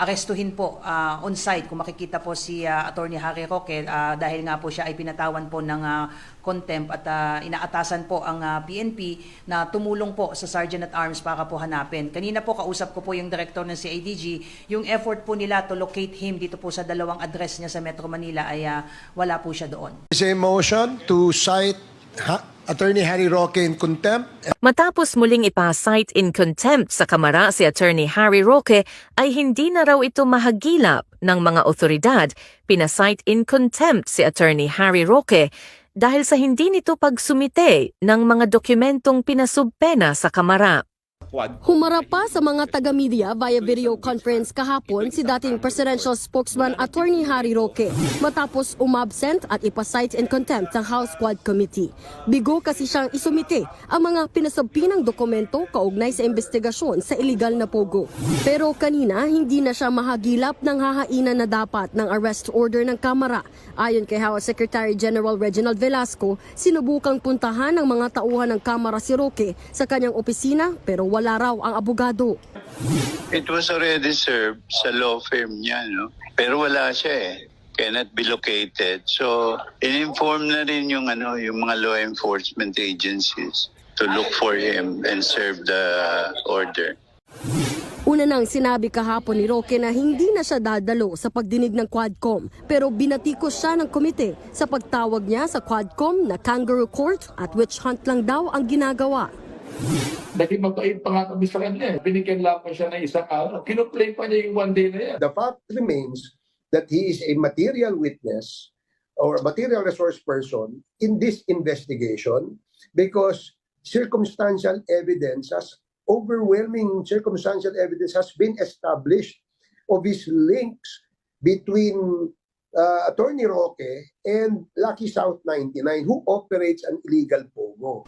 arestuhin po on-site kung makikita po si Attorney Harry Roque dahil nga po siya ay pinatawan po ng contempt at inaatasan po ang PNP na tumulong po sa Sergeant at Arms para po hanapin. Kanina po kausap ko po yung director ng CIDG, yung effort po nila to locate him dito po sa dalawang address niya sa Metro Manila ay wala po siya doon. Is a motion to cite Attorney Harry Roque in contempt. Matapos muling ipasight in contempt sa Kamara si Attorney Harry Roque ay hindi na raw ito mahagilap ng mga otoridad. Pinasight in contempt si Attorney Harry Roque dahil sa hindi nito pagsumite ng mga dokumentong pinasubpena sa Kamara. Humarap pa sa mga taga-media via video conference kahapon si dating presidential spokesman Attorney Harry Roque matapos umabsent at ipasight in contempt ng House Quad Committee. Bigo kasi siyang isumite ang mga pinasabpinang dokumento kaugnay sa investigasyon sa illegal na pogo. Pero kanina hindi na siya mahagilap ng hahainan na dapat ng arrest order ng Kamara. Ayon kay House Secretary General Reginald Velasco, sinubukang puntahan ng mga tauhan ng Kamara si Roque sa kanyang opisina pero wala raw ang abogado. It was already served sa law firm niya, no? Pero wala siya eh. Cannot be located. So, in-inform na rin yung mga law enforcement agencies to look for him and serve the order. Una nang sinabi kahapon ni Roque na hindi na siya dadalo sa pagdinig ng Quadcom pero binatikos siya ng komite sa pagtawag niya sa Quadcom na kangaroo court at witch hunt lang daw ang ginagawa. Dahil mabait pa nga kami sa kanya. Binigyan lang pa siya ng isang araw. Kinuplay pa niya yung one day na yan. The fact remains that he is a material witness or material resource person in this investigation because overwhelming circumstantial evidence has been established of his links between Attorney Roque and Lucky South 99 who operates an illegal pogo.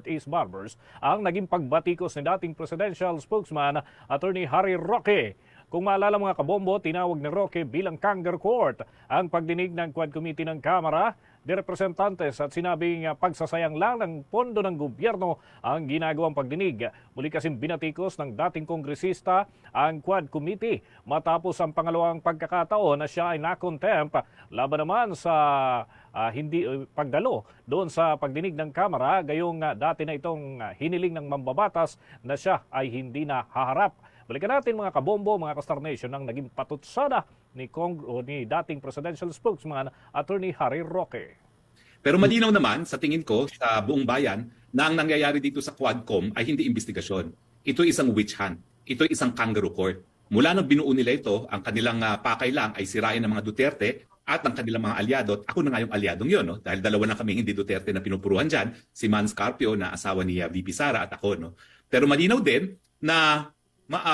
Ace Barbers ang naging pagbatikos ni dating presidential spokesman Attorney Harry Roque. Kung maalala mga kabombo, tinawag ni Roque bilang kangaroo court ang pagdinig ng Quad Committee ng Kamara de Representantes at sinabing pagsasayang lang ng pondo ng gobyerno ang ginagawang pagdinig. Muli kasing binatikos ng dating kongresista ang Quad Committee matapos ang pangalawang pagkakataon na siya ay na-contempt laban naman sa hindi pagdalo doon sa pagdinig ng Kamara, gayong dati na itong hiniling ng mambabatas na siya ay hindi na haharap. Balikan natin mga kabombo, mga ka-Star Nation ang naging patutsada ni dating presidential spokesman Attorney Harry Roque. Pero malinaw naman sa tingin ko sa buong bayan na ang nangyayari dito sa Quadcom ay hindi investigasyon. Ito ay isang witch hunt. Ito ay isang kangaroo court. Mula nang binuo nila ito, ang kanilang pakay lang ay sirain ng mga Duterte at ang kanilang mga alyado. At ako na nga yung alyadong yun, no? Dahil dalawa na kami hindi Duterte na pinupuruhan dyan, si Man Scarpio na asawa ni VP-SARA at ako. No? Pero malinaw din na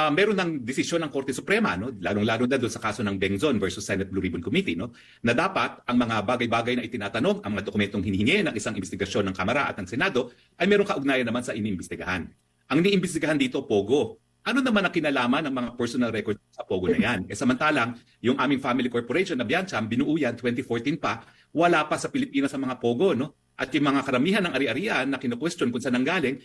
meron ng desisyon ng Korte Suprema, no? Lalong-lalo na doon sa kaso ng Bengzon versus Senate Blue Ribbon Committee, no? Na dapat ang mga bagay-bagay na itinatanong, ang mga dokumentong hinihingi ng isang investigasyon ng Kamara at ng Senado ay merong kaugnayan naman sa iniimbestigahan. Ang iniimbestigahan dito, Pogo. Ano naman ang kinalaman ng mga personal records sa Pogo na yan? Samantalang, yung aming family corporation na Biancham, binuo yan 2014 pa, wala pa sa Pilipinas ang mga Pogo, no? At yung mga karamihan ng ari-arian na kinu-question kung saan nanggaling,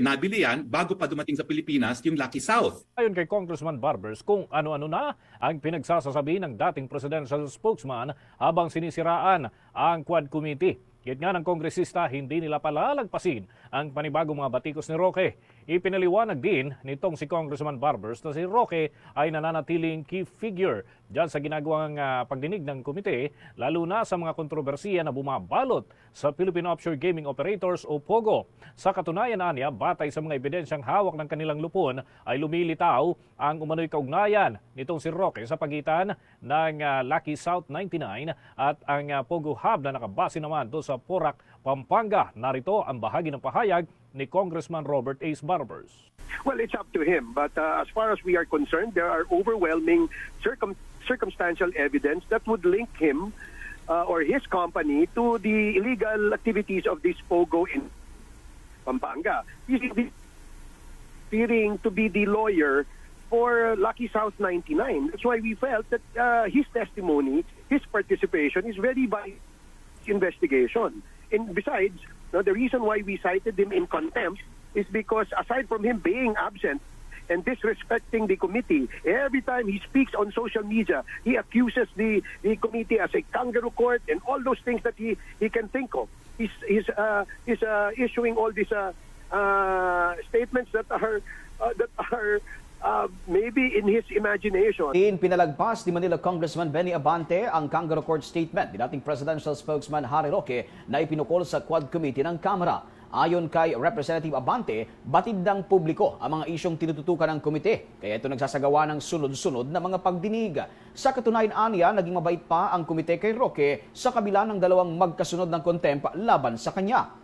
nabili yan bago pa dumating sa Pilipinas yung Lucky South. Ayon kay Congressman Barbers, kung ano-ano na ang pinagsasasabi ng dating presidential spokesman habang sinisiraan ang Quad Committee. Kahit nga ng kongresista, hindi nila palalagpasin ang panibagong mga batikos ni Roque. Ipinaliwanag din nitong si Congressman Barbers na si Roque ay nananatiling key figure dyan sa ginagawang pagdinig ng komite, lalo na sa mga kontrobersiya na bumabalot sa Philippine Offshore Gaming Operators o POGO. Sa katunayan niya, batay sa mga ebidensyang hawak ng kanilang lupon, ay lumilitaw ang umano'y kaugnayan nitong si Roque sa pagitan ng Lucky South 99 at ang POGO Hub na nakabase naman doon sa Porac, Pampanga. Narito ang bahagi ng pahayag ni Congressman Robert Ace Barbers. Well, it's up to him. But as far as we are concerned, there are overwhelming circumstantial evidence that would link him or his company to the illegal activities of this POGO in Pampanga. He's appearing to be the lawyer for Lucky South 99. That's why we felt that his testimony, his participation is very vital investigation. And besides, the reason why we cited him in contempt is because aside from him being absent and disrespecting the committee, every time he speaks on social media, he accuses the committee as a kangaroo court and all those things that he can think of. He's issuing all these statements that are maybe in his imagination. Pinalagpas ni Manila Congressman Benny Abante ang kangaroo court statement ni dating presidential spokesman Harry Roque na ipinukol sa Quad Committee ng Kamara. Ayon kay Representative Abante, batid ng publiko ang mga isyong tinututukan ng komite, kaya ito nagsasagawa ng sunod-sunod na mga pagdinig. Sa katunayan aniya, naging mabait pa ang komite kay Roque sa kabila ng dalawang magkasunod ng contempt laban sa kanya.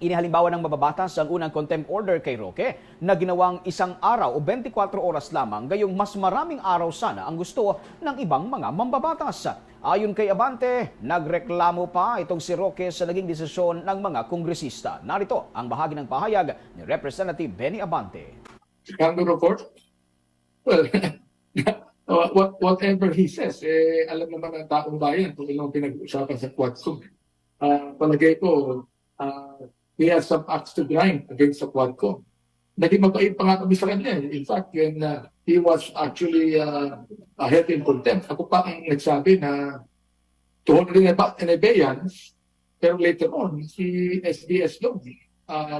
Inihalimbawa ng mababatas ang unang contempt order kay Roque na ginawang 1 araw o 24 oras lamang, gayong mas maraming araw sana ang gusto ng ibang mga mambabatas. Ayon kay Abante, nagreklamo pa itong si Roque sa naging desisyon ng mga kongresista. Narito ang bahagi ng pahayag ni Representative Benny Abante. Kangaroo court? Well, whatever he says, alam naman ng taong bayan kung ilang pinag-uusapan sa Quadcom. Palagay ko, he has some axe to grind against the Quadcom. Naging mabait pa nga kami sa kanya. In fact, when he was actually held in contempt, ako pa ang nagsabi na to hold in abeyance, pero later on, si SDS Long,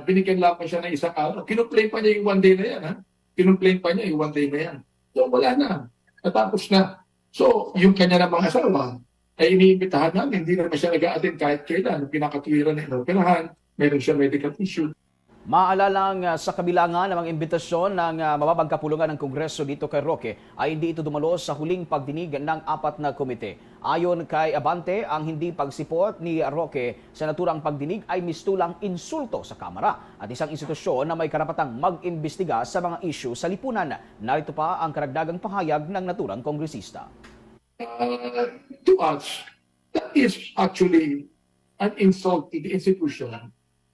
binigyan lang siya ng 1 araw. Kinumplain pa niya yung 1 day na yan. Kinumplain pa niya yung 1 day na yan. So wala na. Natapos na. So yung kanya namang asawa, ay iniimbitahan namin, hindi naman siya nag-a-attend kahit kailan. Pinakatwiran na inoperahan, meron siya medical issue. Maalalang sa kabila nga ng mga imbitasyon ng mababang kapulungan ng Kongreso dito kay Roque, ay hindi ito dumalo sa huling pagdinig ng 4 na komite. Ayon kay Abante, ang hindi pagsipot ni Roque sa naturang pagdinig ay mistulang insulto sa Kamara at isang institusyon na may karapatang mag-imbestiga sa mga isyu sa lipunan. Narito pa ang karagdagang pahayag ng naturang kongresista. To us, that is actually an insult to the institution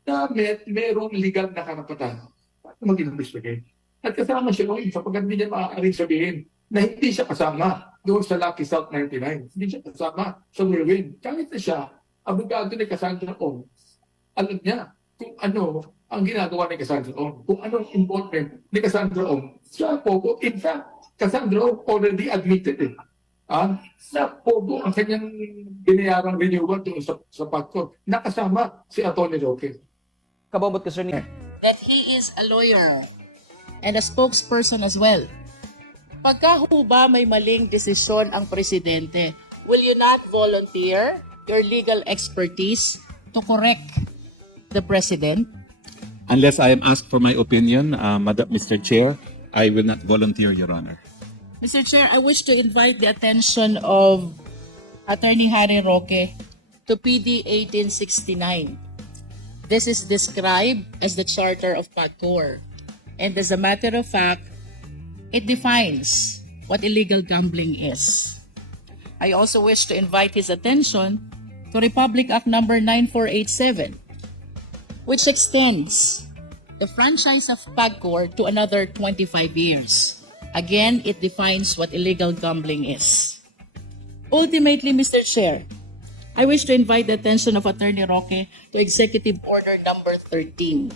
na merong legal na karapatan para mag-investigate. At kasama siya noon sapagkat hindi niya maaaring sabihin na hindi siya kasama doon sa Lucky South 99. Hindi siya kasama sa Whirlwind. Kahit na siya, abogado ni Cassandra Ong, alam niya kung ano ang ginagawa ni Cassandra Ong, kung anong involvement ni Cassandra Ong. Siya po, in fact, Cassandra Ong already admitted it. Na pogo ang kanyang binayarang renewal doon sa PACQUIAO. Nakasama si Atty. Roque. Kababot ka, sir, that he is a lawyer and a spokesperson as well. Pagka ho ba may maling desisyon ang presidente, will you not volunteer your legal expertise to correct the president? Unless I am asked for my opinion, Mr. Chair, I will not volunteer, Your Honor. Mr. Chair, I wish to invite the attention of Attorney Harry Roque to PD 1869. This is described as the Charter of PACQUIAO. And as a matter of fact, it defines what illegal gambling is. I also wish to invite his attention to Republic Act number 9487, which extends the franchise of PACQUIAO to another 25 years. Again, it defines what illegal gambling is. Ultimately, Mr. Chair, I wish to invite the attention of Attorney Roque to Executive Order number 13.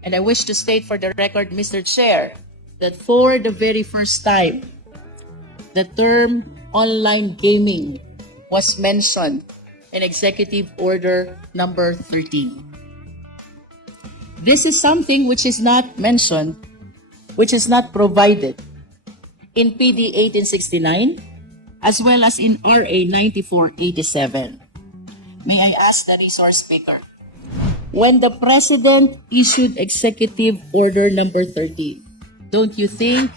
And I wish to state for the record, Mr. Chair, that for the very first time, the term online gaming was mentioned in Executive Order number 13. This is something which is not mentioned, which is not provided in PD 1869, as well as in RA 9487. May I ask the resource speaker? When the President issued Executive Order number 13, don't you think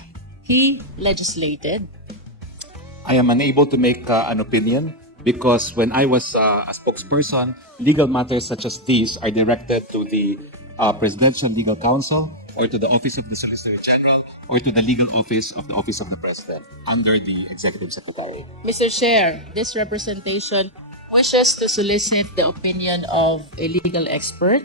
he legislated? I am unable to make an opinion because when I was a spokesperson, legal matters such as these are directed to the Presidential Legal Counsel or to the Office of the Solicitor General or to the Legal Office of the President under the Executive Secretary. Mr. Chair, this representation wishes to solicit the opinion of a legal expert,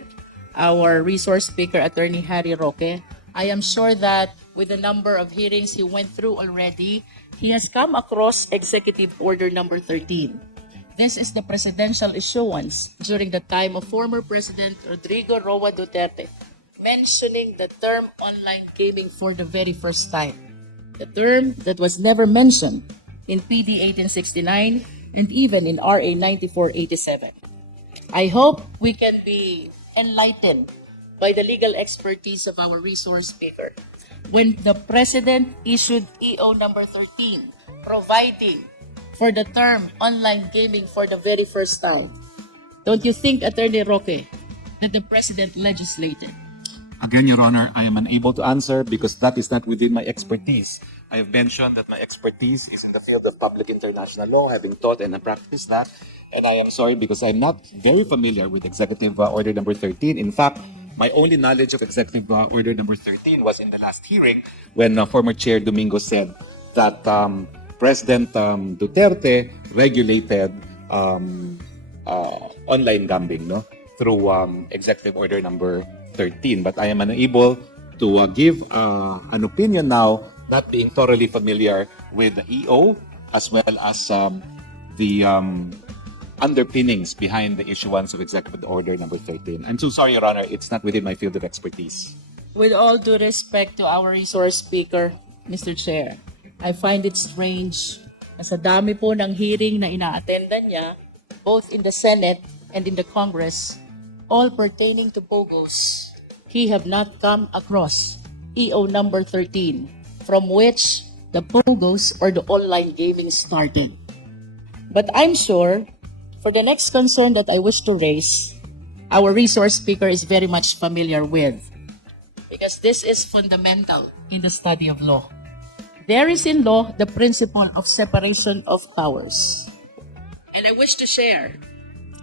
our resource speaker, Attorney Harry Roque. I am sure that with the number of hearings he went through already, he has come across Executive Order number 13. This is the presidential issuance during the time of former President Rodrigo Roa Duterte, mentioning the term online gaming for the very first time. The term that was never mentioned in PD 1869 and even in RA 9487. I hope we can be enlightened by the legal expertise of our resource speaker. When the President issued EO number 13, providing for the term online gaming for the very first time, don't you think, Attorney Roque, that the President legislated? Again, Your Honor, I am unable to answer because that is not within my expertise. I have mentioned that my expertise is in the field of public international law, having taught and practiced that. And I am sorry because I'm not very familiar with Executive Order number 13. In fact, my only knowledge of Executive Order number 13 was in the last hearing when former Chair Domingo said that President Duterte regulated online gambling, no, through Executive Order number 13. But I am unable to give an opinion now, not being thoroughly familiar with the EO as well as the underpinnings behind the issuance of Executive Order number 13. I'm so sorry, Your Honor, it's not within my field of expertise. With all due respect to our resource speaker, Mr. Chair, I find it strange na sa dami po ng hearing na ina-attendan niya, both in the Senate and in the Congress, all pertaining to POGOs, he have not come across EO number 13, from which the POGOs or the online gaming started. But I'm sure, for the next concern that I wish to raise, our resource speaker is very much familiar with, because this is fundamental in the study of law. There is in law the principle of separation of powers. And I wish to share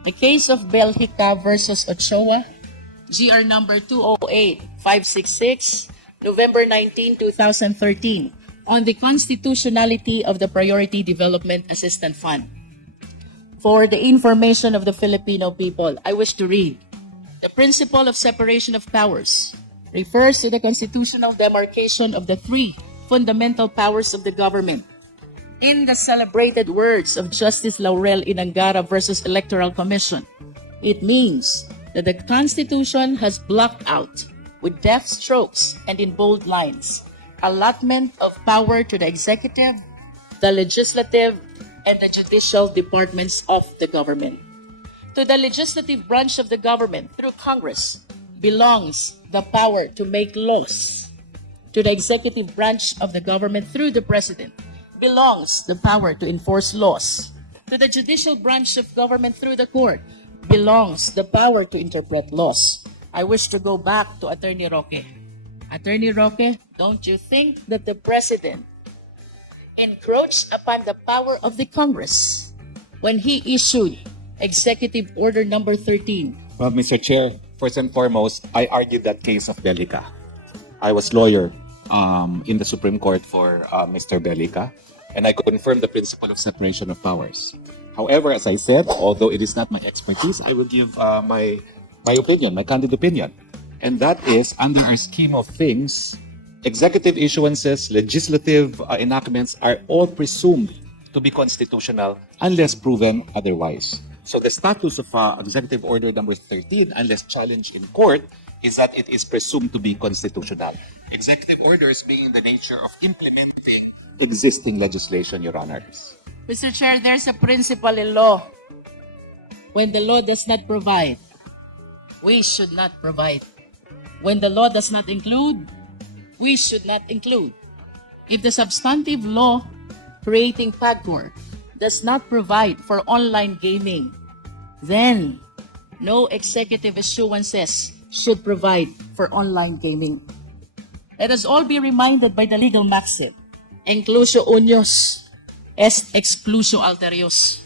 the case of Belgica versus Ochoa, GR number 208566, November 19, 2013, on the constitutionality of the Priority Development Assistance Fund. For the information of the Filipino people, I wish to read. The principle of separation of powers refers to the constitutional demarcation of the three fundamental powers of the government. In the celebrated words of Justice Laurel Inangara versus Electoral Commission, it means that the Constitution has blocked out, with deft strokes and in bold lines, allotment of power to the executive, the legislative, and the judicial departments of the government. To the legislative branch of the government through Congress belongs the power to make laws. To the executive branch of the government through the President belongs the power to enforce laws. To the judicial branch of government through the court belongs the power to interpret laws. I wish to go back to Attorney Roque. Attorney Roque, don't you think that the President encroached upon the power of the Congress when he issued Executive Order number 13? Well, Mr. Chair, first and foremost, I argued that case of Bellica. I was lawyer in the Supreme Court for Mr. Bellica, and I confirmed the principle of separation of powers. However, as I said, although it is not my expertise, I will give my opinion, my candid opinion. And that is, under our scheme of things, executive issuances, legislative enactments are all presumed to be constitutional unless proven otherwise. So the status of Executive Order number 13, unless challenged in court, is that it is presumed to be constitutional. Executive orders being in the nature of implementing existing legislation, Your Honors. Mr. Chair, there's a principle in law. When the law does not provide, we should not provide. When the law does not include, we should not include. If the substantive law creating PACQUIAO does not provide for online gaming, then no executive issuances should provide for online gaming. Let us all be reminded by the legal maxim, inclusio unius est exclusio alterius.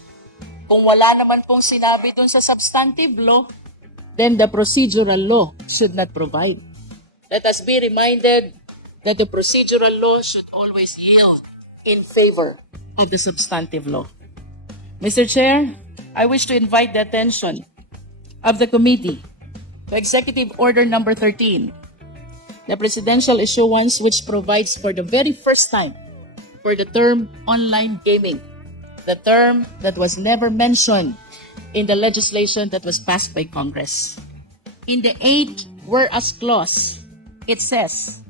Kung wala naman pong sinabi dun sa substantive law, then the procedural law should not provide. Let us be reminded that the procedural law should always yield in favor of the substantive law. Mr. Chair, I wish to invite the attention of the committee to Executive Order number 13, the presidential issuance which provides for the very first time for the term online gaming, the term that was never mentioned in the legislation that was passed by Congress. In the 8 whereas clause, it says,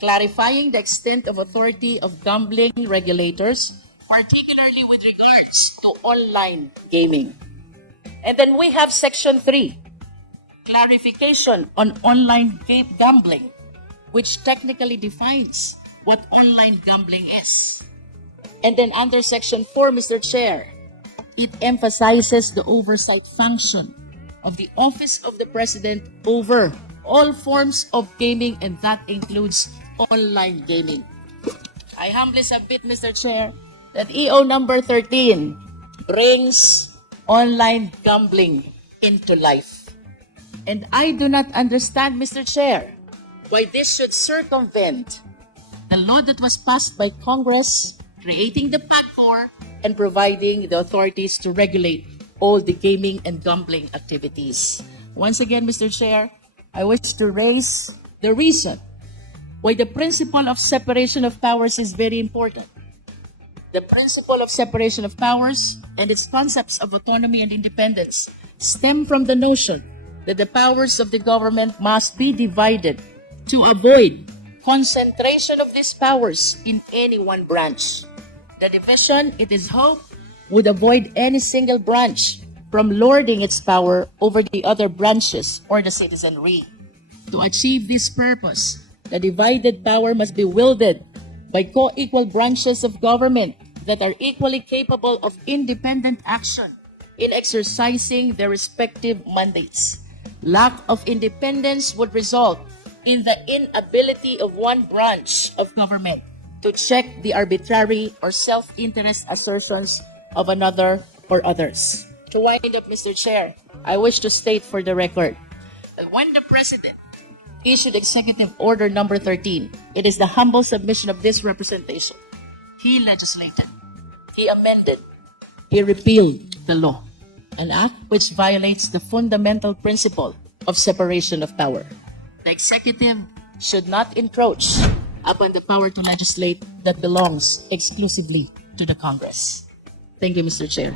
clarifying the extent of authority of gambling regulators, particularly with regards to online gaming. And then we have Section 3, clarification on online gambling, which technically defines what online gambling is. And then under Section 4, Mr. Chair, it emphasizes the oversight function of the Office of the President over all forms of gaming, and that includes online gaming. I humbly submit, Mr. Chair, that EO number 13 brings online gambling into life. And I do not understand, Mr. Chair, why this should circumvent the law that was passed by Congress, creating the PACQUIAO and providing the authorities to regulate all the gaming and gambling activities. Once again, Mr. Chair, I wish to raise the reason why the principle of separation of powers is very important. The principle of separation of powers and its concepts of autonomy and independence stem from the notion that the powers of the government must be divided to avoid concentration of these powers in any one branch. The division, it is hoped, would avoid any single branch from lording its power over the other branches or the citizenry. To achieve this purpose, the divided power must be wielded by co-equal branches of government that are equally capable of independent action in exercising their respective mandates. Lack of independence would result in the inability of one branch of government to check the arbitrary or self-interest assertions of another or others. To wind up, Mr. Chair, I wish to state for the record that when the President issued Executive Order number 13, it is the humble submission of this representation. He legislated, he amended, he repealed the law, an act which violates the fundamental principle of separation of power. The executive should not encroach upon the power to legislate that belongs exclusively to the Congress. Thank you, Mr. Chair.